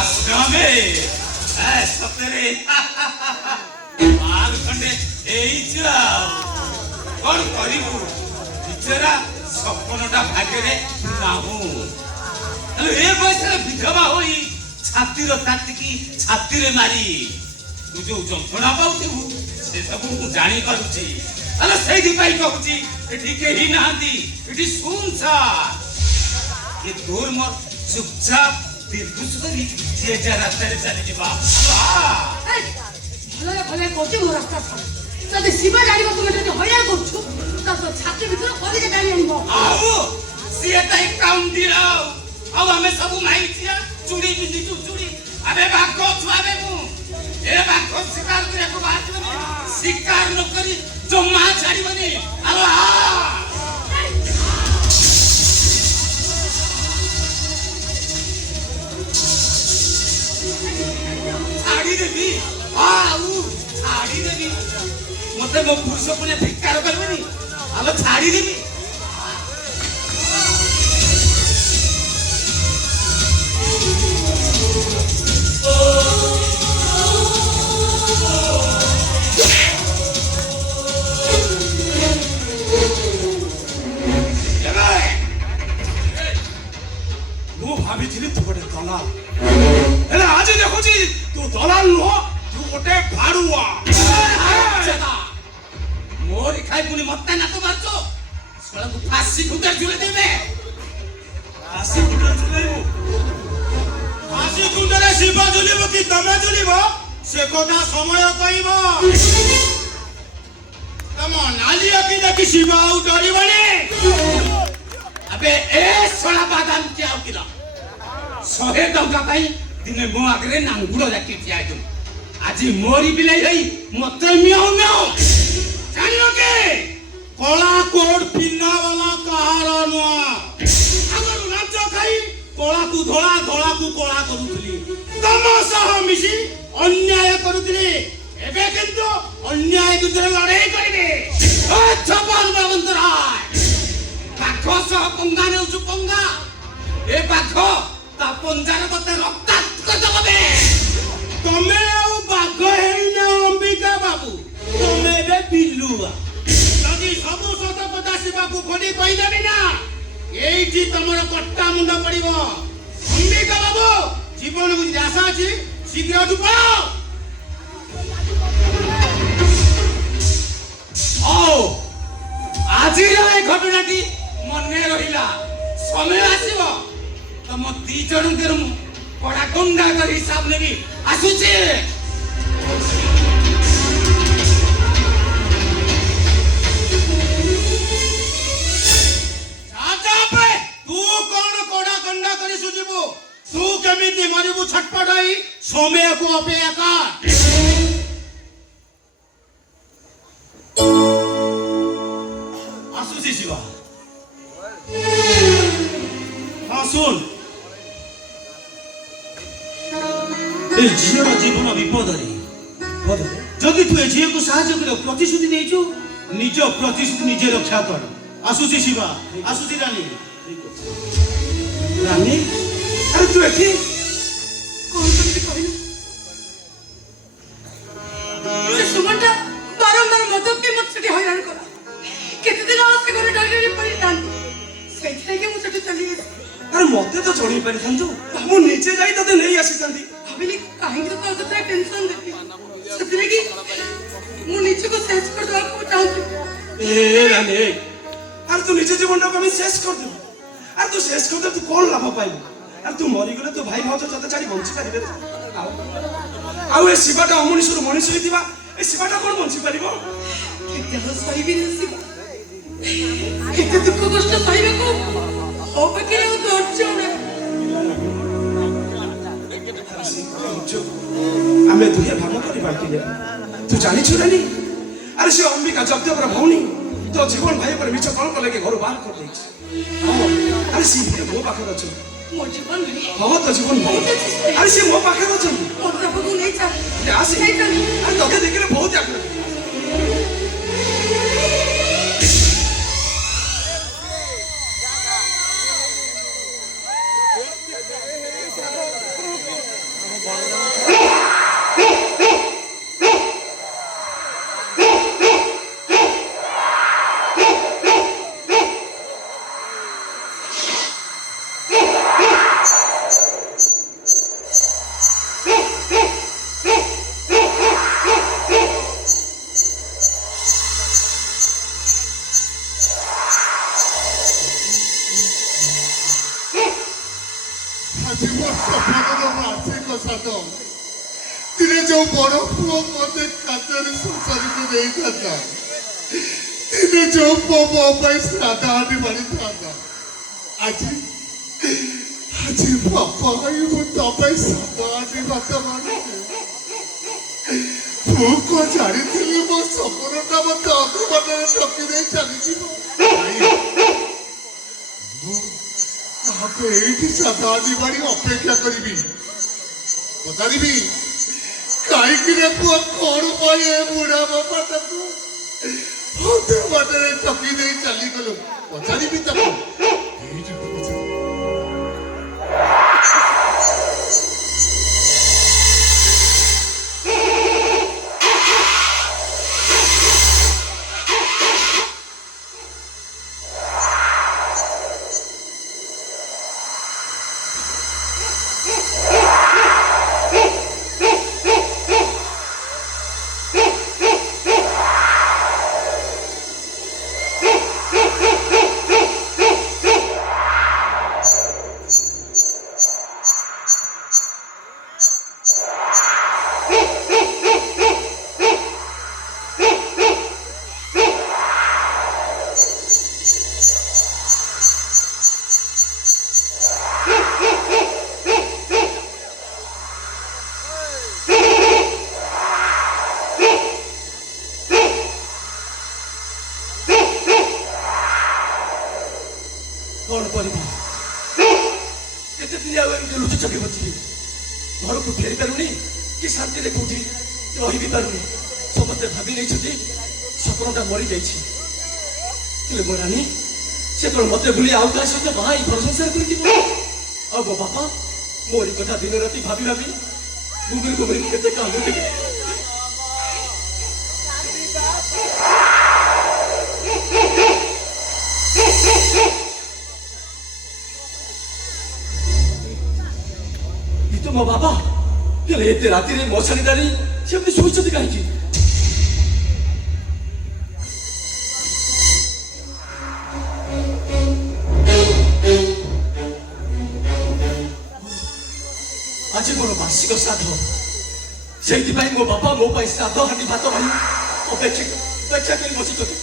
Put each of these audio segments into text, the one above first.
ଆଶ୍ରମେ ସତରେ ମାଲ ଖଣ୍ଡେ ହେଇଛୁ ଆଉ କଣ କରିବୁ ବିଚରା ସପନଟା ଭାଗ୍ୟରେ ନାହୁଁ ଏ ବୟସରେ ବିଧବା ହୋଇ ଛାତିର ତାତିକି ଛାତିରେ ମାରି ତୁ ଯୋଉ ଯନ୍ତ୍ରଣା ପାଉଥିବୁ ସେ ସବୁ ମୁଁ ଜାଣିପାରୁଛି ଆଲୋ ସେଇଥିପାଇଁ କହୁଛି ଏଠି କେହି ନାହାନ୍ତି ଏଠି ଶୂନଶାନ ଏ ତୋର ମୋର ଚୁପଚାପ ଦିଲଖୁସ କରି ଯିଏ ଯା ରାସ୍ତାରେ ଚାଲିଯିବା ଭଲରେ ଭଲରେ କହୁଛି ମୋ ରାସ୍ତା ଛାଡ଼ ଯଦି ଶିବ ଜାଣିବ ତୁମେ ଯଦି ହଇରାଣ କରୁଛୁ ତା ତ ଛାତି ଭିତରୁ କଲିଜା ଟାଣି ଆଣିବ ଆଉ ସିଏ ତ କାଉଣ୍ଟିର ଆଉ ଆମେ ସବୁ ମାଇଚିଆ ଚୁଡ଼ି ପିନ୍ଧିଛୁ ଚୁଡ଼ି ଆମେ ବାଘ ଛୁଆବେ ମୁଁ ଏ ବାଘ ଶିକାର କରିବାକୁ ବାହାରିବନି ଶିକାର ନ କରି ଜମା ଛାଡ଼ିବନି ଆଲୋ ଛାଡ଼ିଦେବି ଆଉ ଛାଡ଼ିଦେବି ମତେ ମୋ ପୁରୁଷ ପୁଣି ଧିକ୍କାର କରିବନି ଆଲୋ ଛାଡ଼ିଦେବି ମୁଁ ଭାବିଥିଲି ତୁ ଗୋଟେ ଦଲାଲ ହେଲେ ଆଜି ଦେଖୁଛି ତୁ ଦଲାଲ ନୁହଁ ତୁ ଗୋଟେ ଭାଡୁଆ ମୋରି ଖାଇ ପୁଣି ମତେ ନାତ ମାରୁଛ ଶଳାକୁ ଫାଶୀ ଖୁଣ୍ଟରେ ଝୁଲେଇ ଦେବେ ଫାଶୀ ଖୁଣ୍ଟରେ ଝୁଲେଇବୁ ଫାଶୀ ଖୁଣ୍ଟରେ ଶିବ ଝୁଲିବ କି ତମେ ଝୁଲିବ ସେ କଥା ସମୟ କହିବ ତମ ନାଲି ଆଖି ଦେଖି ଶିବ ଆଉ ଡରିବନି अबे ए सोला बादाम क्या हो किला 100 टंका पाई दिने मो आगरे नांगुडो जाकी ठिया दु आजी मोरी बिलाई हई मते म्याऊ म्याऊ जानियो के कोला कोड पिन्ना वाला कहार नुआ अगर नाच खाई कोला को धोला धोला को कोला करूथली तम सह मिसी अन्याय करूथली एबे किंतु अन्याय विरुद्ध लड़ाई करिबे ओ छपाल बाबंतराय बाघ सह पंगा नेउछु पंगा ए बाघ ता पंजार तते रक्ताक्त करदबे तमे आउ बाघ हेइना अंबिका बाबू तमे बे बिल्लुआ जदी सब सत कथा शिवाकू खोली कहि देबी ना एइठी तमरो कट्टा मुंडा पड़िबो अंबिका बाबू जीवन को आशा अछि शीघ्र उठ पड़ो आओ आजी रे घटनाटी मने रहिला समय आसीबो तम दी जणु केर कड़ा गुंडा कर हिसाब नेबी आसुचे चाचा पे तू कोन कड़ा गुंडा करी सुजिबो तू केमिति मरिबु छटपटाई समय को अपेक्षा कर आसुसी शिवा हाँ सुन ए झीर जीवन विपदरे जदि तू ए झील को साहाय्य कर प्रतिश्रुति देइछु निज प्रतिश्रुति निजे रक्षा कर आसुसी शिवा आसुसी रानी रानी अरे तू एठी कौन करके कहलु से सुमनटा बारंबार मदद के मत से हैरान करा केते दिन से घरे डरी पड़ी नांदी सेठी के मु सेठी चली गई अरे मते तो चढ़ी पारि थांतु मु नीचे जाई तते नहीं आसी थांती भाबिली काहे तो कतरा टेंशन देती सतरे की मु नीचे को शेष कर दो को चाहती ए रानी अरे तू नीचे जीवन को मैं शेष कर दे अरे तू शेष कर दे तू कौन लाभ पाइबू अरे तू मरी गले तू भाई भाउज तते छाड़ी बंची पारिबे आउ ए शिवाटा अमनीषर मनीष होइतिबा ए शिवाटा कोन बंची पारिबो केते हो सही नसीब केते दुख कष्ट सहिबे को ओ बके ओ धैर्य आमे दुहे भाग करि बाकी तू जानि छु रानी अरे से अंबिका जब्द कर भौनी तो जीवन भाई पर मिछ कल कले के घर बाहर कर दै छी अरे सी मो पाखे छ मो जीवन भाई हां तो जीवन भाई अरे से मो पाखे छ और प्रभु नहीं चाह आसी अरे तोके देखले बहुत आग्रह ଆଜି ମୋ ସପନର ମାସିକ ସାତ ଦିନେ ଯୋଉ ବଡ଼ ପୁଅ ମତେ ଖାଦ୍ୟରେ ସଂସାରକୁ ନେଇଥାନ୍ତା ଦିନେ ଯୋଉ ପୁଅ ମୋ ପାଇଁ ଶ୍ରାଦ୍ଧ ହାଣ୍ଡି ମାରିଥାନ୍ତା ଆଜି ଆଜି ବାପା ମୁଁ ତା ପାଇଁ ଶ୍ରାଦ୍ଧ ହାଣ୍ଡି ଭାତ ମାରୁଛି ମୁଁ କଣ ଜାଣିଥିଲି ମୋ ସପନଟା ମତେ ଅଧବାଟରେ ଠକି ଦେଇ ଚାଲିଯିବ ତାହାକୁ ଏଇଠି ଶ୍ରାଦ୍ଧ ହାଣ୍ଡି ମାରି ଅପେକ୍ଷା କରିବି ପଚାରିବି କାହିଁକି ରେ ପୁଅ କଣ ପାଇଁ ଏ ବୁଢା ବାପାଟାକୁ ଅଧେ ବାଟରେ ଠକି ଦେଇ ଚାଲିଗଲୁ ପଚାରିବି ତାକୁ ଏଇଠି ପଚାରିବି कौन करिबी केते दिन आउ एमती लुचि चकी बचिबी घर को फेरी पारुनी कि शांति रे कोठी रही भी पारुनी समस्त भाबी नै छथि सपनटा मरि जाइछि किले मोरानी से कोन मते भूली आउ का सहित भाई घर संसार करि दिबो अब बापा मोरी कथा दिन राति भाबी भाबी गुगुरी गुगुरी केते कांदुथि मो बाबा केले एते राति रे मशानी दारी सेमती सोइछथि काहीकि आज मोर मासिक श्राद्ध सेति भाई मो बापा मो पाई श्राद्ध हांडी भात भाई अपेक्षा करी बसिछथि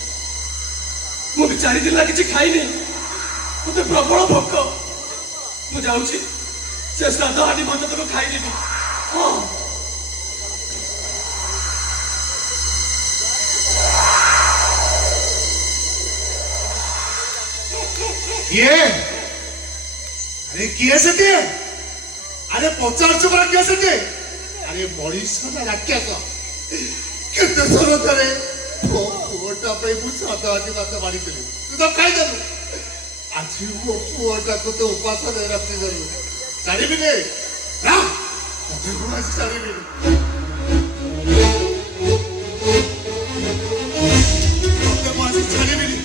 मो भी 4 दिन लागिछि खाइनी मते प्रबल भोक मु जाउछि से श्राद्ध हांडी भात तक खाइदेबी हाँ किए अरे किए सेटे अरे पचार परा किए सेटे अरे मरीषा ना राक्षस केते थर करे पुअटा पे मु श्राद्ध हांडी भात मारिଥିଲି तू तो खाइदेलु आज मो पुअटा को तो उपास रे रखि देलु चारिबिने रा तते गुणा चारिबिने तते मासी चारिबिने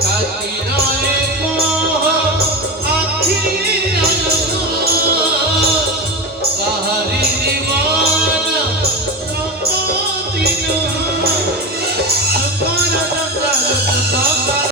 Sakina